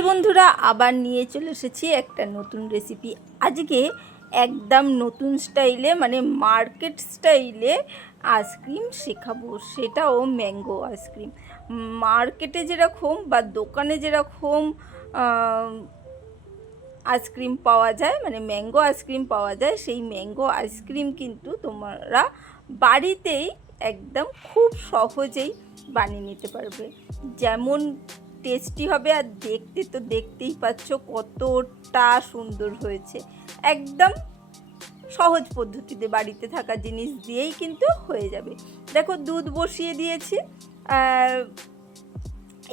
নমস্কার বন্ধুরা, আবার নিয়ে চলে এসেছি একটা নতুন রেসিপি। আজকে একদম নতুন স্টাইলে মানে মার্কেট স্টাইলে আইসক্রিম শেখাবো, সেটাও ম্যাঙ্গো আইসক্রিম। মার্কেটে যেরকম বা দোকানে যেরকম আইসক্রিম পাওয়া যায়, মানে ম্যাঙ্গো আইসক্রিম পাওয়া যায়, সেই ম্যাঙ্গো আইসক্রিম কিন্তু তোমরা বাড়িতেই একদম খুব সহজেই বানিয়ে নিতে পারবে। যেমন টেস্টি হবে, আর দেখতে তো দেখতেই পাচ্ছ কতটা সুন্দর হয়েছে। একদম সহজ পদ্ধতিতে বাড়িতে থাকা জিনিস দিয়েই কিন্তু হয়ে যাবে। দেখো, দুধ বসিয়ে দিয়েছি।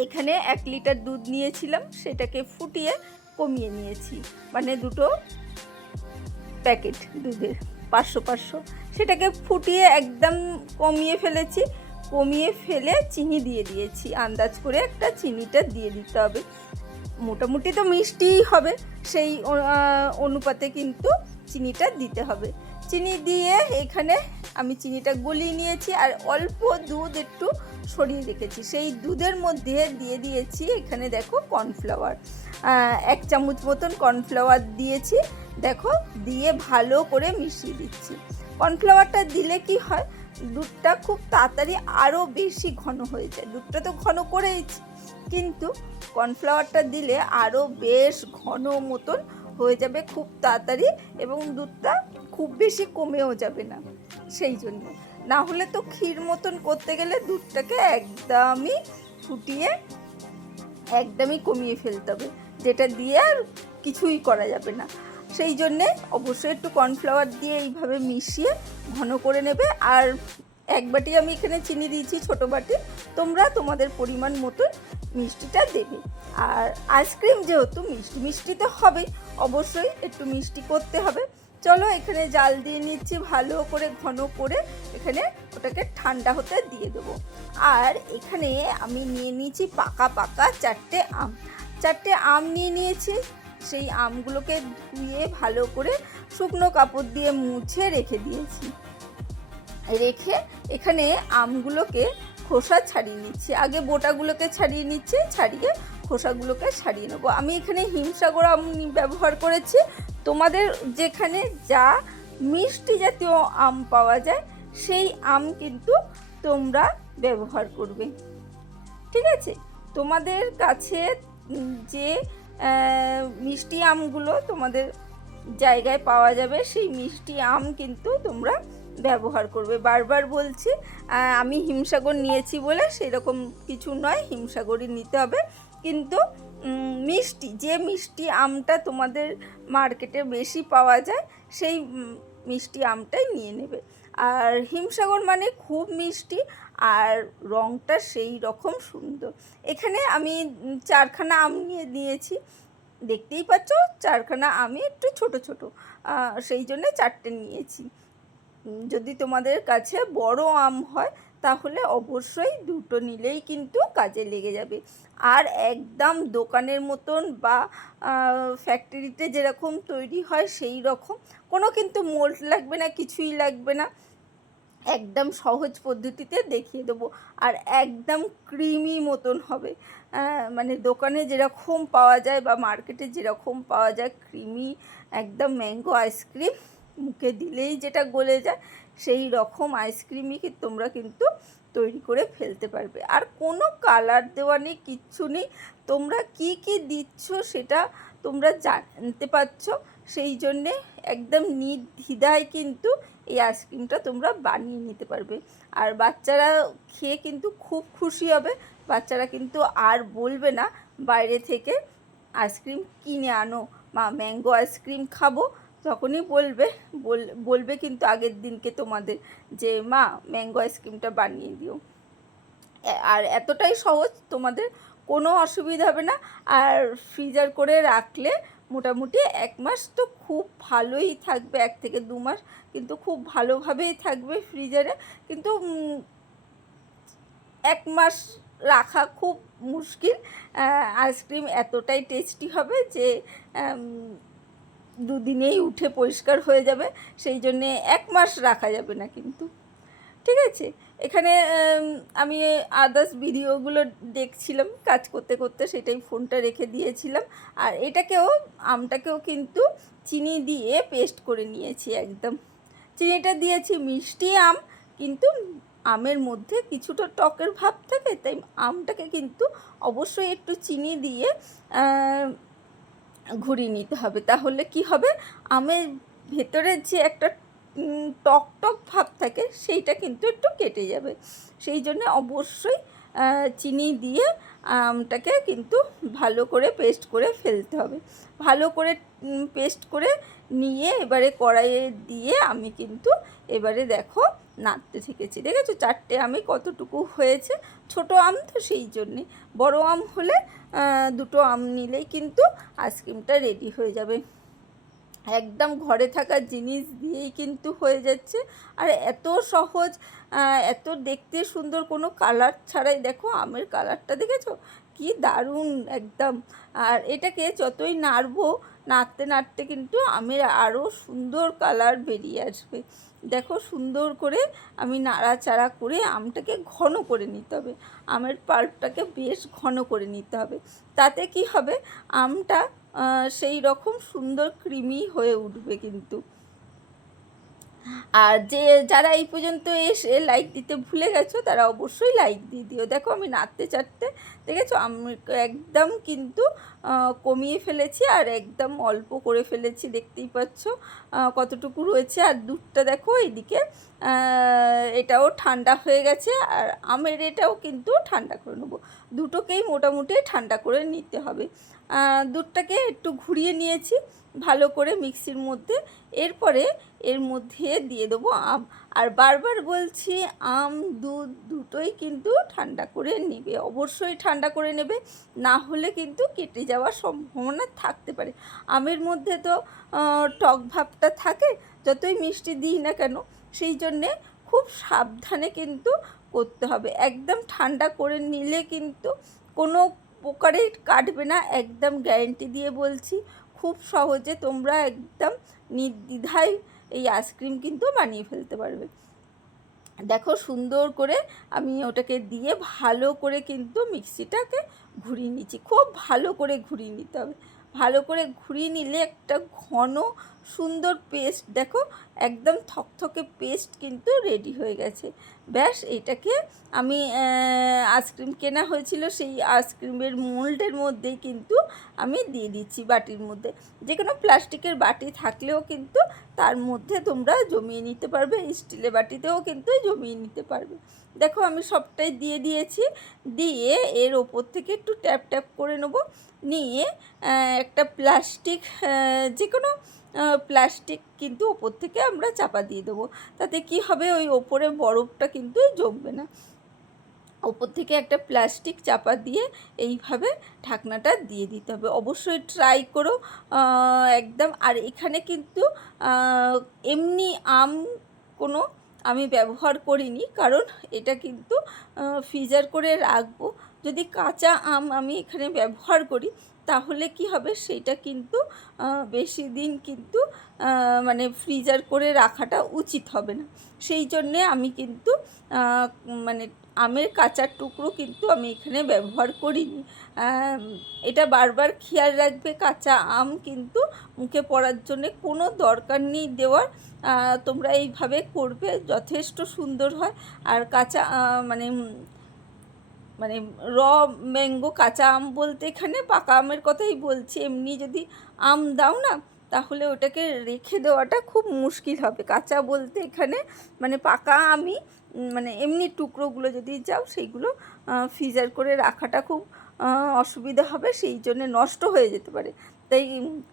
এখানে 1 লিটার দুধ নিয়েছিলাম, সেটাকে ফুটিয়ে কমিয়ে নিয়েছি, মানে দুটো প্যাকেট দুধের 500 সেটাকে ফুটিয়ে একদম কমিয়ে ফেলেছি। কমিয়ে ফেলে চিনি দিয়ে দিয়েছি, আন্দাজ করে একটা চিনিটা দিয়ে দিতে হবে। মোটামুটি তো মিষ্টিই হবে, সেই অনুপাতে কিন্তু চিনিটা দিতে হবে। চিনি দিয়ে এখানে আমি চিনিটা গলিয়ে নিয়েছি, আর অল্প দুধ একটু সরিয়ে রেখেছি, সেই দুধের মধ্যে দিয়ে দিয়েছি এখানে দেখো কর্নফ্লাওয়ার। 1 চামচ মতন কর্নফ্লাওয়ার দিয়েছি। দেখো, দিয়ে ভালো করে মিশিয়ে দিচ্ছি। কর্নফ্লাওয়ারটা দিলে কি হয়, দুধটা খুব তাড়াতাড়ি আরও বেশি ঘন হয়ে যায়। দুধটা তো ঘন করেইছি, কিন্তু কর্নফ্লাওয়ারটা দিলে আরও বেশ ঘন মতন হয়ে যাবে খুব তাড়াতাড়ি, এবং দুধটা খুব বেশি কমেও যাবে না। সেই জন্য, না হলে তো ক্ষীর মতন করতে গেলে দুধটাকে একদমই ফুটিয়ে একদমই কমিয়ে ফেলতে হবে, যেটা দিয়ে আর কিছুই করা যাবে না। সেই জন্যে অবশ্যই একটু কর্নফ্লাওয়ার দিয়ে এইভাবে মিশিয়ে ঘন করে নেবে। আর 1 বাটি আমি এখানে চিনি দিয়েছি, ছোটো বাটি। তোমরা তোমাদের পরিমাণ মতন মিষ্টিটা দেবে। আর আইসক্রিম যেহেতু মিষ্টি মিষ্টি তো হবেই, অবশ্যই একটু মিষ্টি করতে হবে। চলো, এখানে জাল দিয়ে নিচ্ছি ভালো করে ঘন করে। এখানে ওটাকে ঠান্ডা হতে দিয়ে দেবো। আর এখানে আমি নিয়ে নিয়েছি পাকা 4টে আম। 4টে আম নিয়ে নিয়েছি। সেই আমগুলোকে ধুয়ে ভালো করে শুকনো কাপড় দিয়ে মুছে রেখে দিয়েছি। রেখে এখানে আমগুলোকে খোসা ছাড়িয়ে নিচ্ছি। আগে বোটাগুলোকে ছাড়িয়ে নিচ্ছি, ছাড়িয়ে খোসাগুলোকে ছাড়িয়ে নেবো। আমি এখানে হিমসাগর আম ব্যবহার করেছি। তোমাদের যেখানে যা মিষ্টি জাতীয় আম পাওয়া যায়, সেই আম কিন্তু তোমরা ব্যবহার করবে। ঠিক আছে, তোমাদের কাছে যে মিষ্টি আমগুলো তোমাদের জায়গায় পাওয়া যাবে, সেই মিষ্টি আম কিন্তু তোমরা ব্যবহার করবে। বারবার বলছি, আমি হিমসাগর নিয়েছি বলে সেরকম কিছু নয়, হিমসাগরই নিতে হবে। কিন্তু মিষ্টি যে মিষ্টি আমটা তোমাদের মার্কেটে বেশি পাওয়া যায়, সেই মিষ্টি আমটাই নিয়ে নেবে। আর হিমসাগর মানে খুব মিষ্টি, আর রঙটা সেই রকম সুন্দর। এখানে আমি 4খানা আম নিয়েছি, দেখতেই পাচ্ছ 4খানা আমি একটু ছোট ছোট, সেই জন্যে 4টে নিয়েছি। যদি তোমাদের কাছে বড় আম হয়, তাহলে অবশ্যই 2টো নিলেই কিন্তু কাজে লেগে যাবে। আর একদম দোকানের মতন বা ফ্যাক্টরিতে যেরকম তৈরি হয় সেই রকম কোনো কিন্তু মোল্ড লাগবে না, কিছুই লাগবে না। একদম সহজ পদ্ধতিতে দেখিয়ে দেবো। আর একদম ক্রিমি মতন হবে, মানে দোকানে যেরকম পাওয়া যায় বা মার্কেটে যেরকম পাওয়া যায় ক্রিমি একদম ম্যাঙ্গো আইসক্রিম, মুখে দিলেই যেটা গলে যায়, সেই রকম আইসক্রিমই তোমরা কিন্তু তৈরি করে ফেলতে পারবে। আর কোনো কালার দেওয়া নেই, কিচ্ছু নেই। তোমরা কি কি দিচ্ছ সেটা তোমরা জানতে পারছো, সেই জন্যে একদম নির্দ্বিধায় কিন্তু এই আইসক্রিমটা তোমরা বানিয়ে নিতে পারবে। আর বাচ্চারা খেয়ে কিন্তু খুব খুশি হবে। বাচ্চারা কিন্তু আর বলবে না বাইরে থেকে আইসক্রিম কিনে আনো, মা ম্যাঙ্গো আইসক্রিম খাবো। তখনই বলবে কিন্তু আগের দিনকে তোমাদের যে মা ম্যাঙ্গো আইসক্রিমটা বানিয়ে দিও। আর এতটাই সহজ, তোমাদের কোনো অসুবিধা হবে না। আর ফ্রিজার করে রাখলে মোটামুটি 1 মাস তো খুব ভালোই থাকবে, 1 থেকে 2 মাস কিন্তু খুব ভালোভাবেই থাকবে ফ্রিজারে। কিন্তু 1 মাস রাখা খুব মুশকিল। আইসক্রিম এতটাই টেস্টি হবে যে 2 দিনেই উঠে পরিষ্কার হয়ে যাবে। সেই জন্যে 1 মাস রাখা যাবে না কিন্তু। ঠিক আছে, এখানে আমি আদার্স ভিডিওগুলো দেখছিলাম কাজ করতে করতে, সেটাই ফোনটা রেখে দিয়েছিলাম। আর আমটাকেও কিন্তু চিনি দিয়ে পেস্ট করে নিয়েছি একদম। চিনিটা দিয়েছি মিষ্টি আম, কিন্তু আমের মধ্যে কিছুটা টকের ভাব থাকে, তাই আমটাকে কিন্তু অবশ্যই একটু চিনি দিয়ে ঘুরিয়ে নিতে হবে। তাহলে কি হবে, আমের ভেতরের যে একটা টক টক ভাব থাকে সেইটা কিন্তু একটু কেটে যাবে। সেই জন্য অবশ্যই চিনি দিয়ে আমটাকে কিন্তু ভালো করে পেস্ট করে ফেলতে হবে। ভালো করে পেস্ট করে নিয়ে এবারে কড়াইয়ে দিয়ে আমি কিন্তু এবারে দেখো নাড়তে শিখেছি। দেখেছো 4টে আমে কতটুকু হয়েছে, ছোট আম তো সেই জন্যে। বড় আম হলে 2টো আম নিলেই কিন্তু আইসক্রিমটা রেডি হয়ে যাবে। একদম ঘরে থাকা জিনিস দিয়েই কিন্তু হয়ে যাচ্ছে, আর এত সহজ, এত দেখতে সুন্দর, কোনো কালার ছাড়াই। দেখো আমের কালারটা দেখেছো কি দারুণ একদম। আর এটাকে যতই নাড়বো, নাড়তে নাড়তে কিন্তু আমের আরও সুন্দর কালার বেরিয়ে আসবে। দেখো সুন্দর করে আমি নাড়াচাড়া করে আমটাকে ঘন করে নিতে হবে, আমের পাল্পটাকে বেশ ঘন করে নিতে হবে। তাতে কি হবে, আমটা সেই রকম সুন্দর ক্রিমি হয়ে উঠবে কিন্তু। আর যারা এই পর্যন্ত এসে লাইক দিতে ভুলে গেছো তারা অবশ্যই লাইক দিয়ে দিও। দেখো আমি নাড়তে চাড়তে দেখেছো আমি একদম কিন্তু কমিয়ে ফেলেছি, আর একদম অল্প করে ফেলেছি, দেখতেই পাচ্ছ কতটুকু রয়েছে। আর দুধটা দেখো এইদিকে এটাও ঠান্ডা হয়ে গেছে, আর আমের এটাও কিন্তু ঠান্ডা করে নেবো। দুটোকেই মোটামুটি ঠান্ডা করে নিতে হবে। দুধটাকে একটু ঘুরিয়ে নিয়েছি ভালো করে মিক্সির মধ্যে। এরপরে এর মধ্যে দিয়ে দেবো আম। আর বারবার বলছি, আম দুধ দুটোই কিন্তু ঠান্ডা করে নেবে, অবশ্যই ঠান্ডা করে নেবে, না হলে কিন্তু কেটে যাওয়ার সম্ভাবনা থাকতে পারে। আমের মধ্যে তো টক ভাবটা থাকে যতই মিষ্টি দিই না কেন, সেই জন্যে খুব সাবধানে কিন্তু করতে হবে। একদম ঠান্ডা করে নিলে কিন্তু কোনো প্রকারে কাটবে না, একদম গ্যারেন্টি দিয়ে বলছি। খুব সহজে তোমরা একদম নির্দ্বিধায় এই আইসক্রিম কিন্তু বানিয়ে ফেলতে পারবে। দেখো সুন্দর করে আমি ওটাকে দিয়ে ভালো করে কিন্তু মিক্সিটাকে ঘুরিয়ে নিচ্ছি, খুব ভালো করে ঘুরিয়ে নিতে হবে। ভালো করে ঘুরিয়ে নিলে একটা ঘন সুন্দর পেস্ট, দেখো একদম থকথকে পেস্ট কিন্তু রেডি হয়ে গেছে। ব্যাস এটাকে আমি আইসক্রিম কেনা হয়েছিল সেই আইসক্রিমের মোল্ডের মধ্যেই কিন্তু আমি দিয়ে দিচ্ছি বাটির মধ্যে। যে কোনো প্লাস্টিকের বাটি থাকলেও কিন্তু তার মধ্যে তোমরা জমিয়ে নিতে পারবে, স্টিলের বাটিতেও কিন্তু জমিয়ে নিতে পারবে। দেখো আমি সবটাই দিয়ে দিয়েছি, দিয়ে এর ওপর থেকে একটু ট্যাপ ট্যাপ করে নেবো, নিয়ে একটা প্লাস্টিক, যে কোনো প্লাস্টিক কিন্তু ওপর থেকে আমরা চাপা দিয়ে দেবো। তাতে কি হবে, ওই ওপরে বরফটা কিন্তু জমবে না। ওপর থেকে একটা প্লাস্টিক চাপা দিয়ে এইভাবে ঢাকনাটা দিয়ে দিতে হবে। অবশ্যই ট্রাই করো একদম। আর এখানে কিন্তু এমনি আম কোনো আমি ব্যবহার করিনি, কারণ এটা কিন্তু ফ্রিজার করে রাখবো। যদি কাঁচা আম আমি এখানে ব্যবহার করি তাহলে কি হবে, সেটা কিন্তু বেশি দিন কিন্তু মানে ফ্রিজার করে রাখাটা উচিত হবে না। সেই জন্যে আমি কিন্তু মানে আমের কাঁচার টুকরো কিন্তু আমি এখানে ব্যবহার করিনি। এটা বারবার খেয়াল রাখবে, কাঁচা আম কিন্তু মুখে পড়ার জন্যে কোনো দরকার নেই দেওয়ার। তোমরা এইভাবে করবে, যথেষ্ট সুন্দর হয়। আর কাঁচা মানে মানে র ম্যাঙ্গো, কাঁচা আম বলতে এখানে পাকা আমের কথাই বলছি। এমনি যদি আম দাও না, তাহলে ওটাকে রেখে দেওয়াটা খুব মুশকিল হবে। কাঁচা বলতে এখানে মানে পাকা আমি মানে এমনি টুকরোগুলো যদি যাও, সেইগুলো ফ্রিজার করে রাখাটা খুব অসুবিধা হবে, সেই জন্য নষ্ট হয়ে যেতে পারে। তাই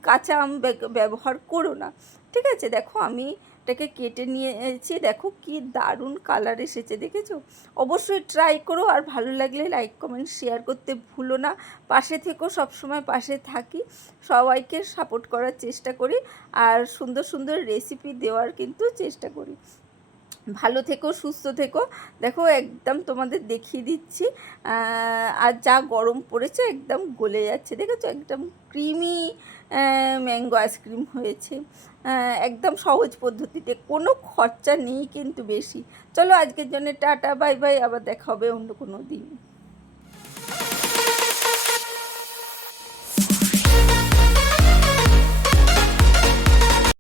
কাঁচা আম ব্যবহার করো না, ঠিক আছে। দেখো আমি এটাকে কেটে নিয়েছি, দেখো কি দারুণ কালার এসেছে, দেখেছো। অবশ্যই ট্রাই করো, আর ভালো লাগলে লাইক কমেন্ট শেয়ার করতে ভুলো না। পাশে থেকো, সবসময় পাশে থাকি, সবাইকে সাপোর্ট করার চেষ্টা করি, আর সুন্দর সুন্দর রেসিপি দেওয়ার কিন্তু চেষ্টা করি। ভালো থেকো, সুস্থ থেকো। দেখো একদম তোমাদের দেখিয়ে দিচ্ছি, আর যা গরম পড়েছে একদম গলে যাচ্ছে, দেখেছো একদম ক্রিমি ম্যাঙ্গো আইসক্রিম হয়েছে। একদম সহজ পদ্ধতিতে, কোনো খরচা নেই কিন্তু বেশি। চলো আজকের জন্য টাটা, বাই বাই, আবার দেখা হবে অন্য কোনো দিন।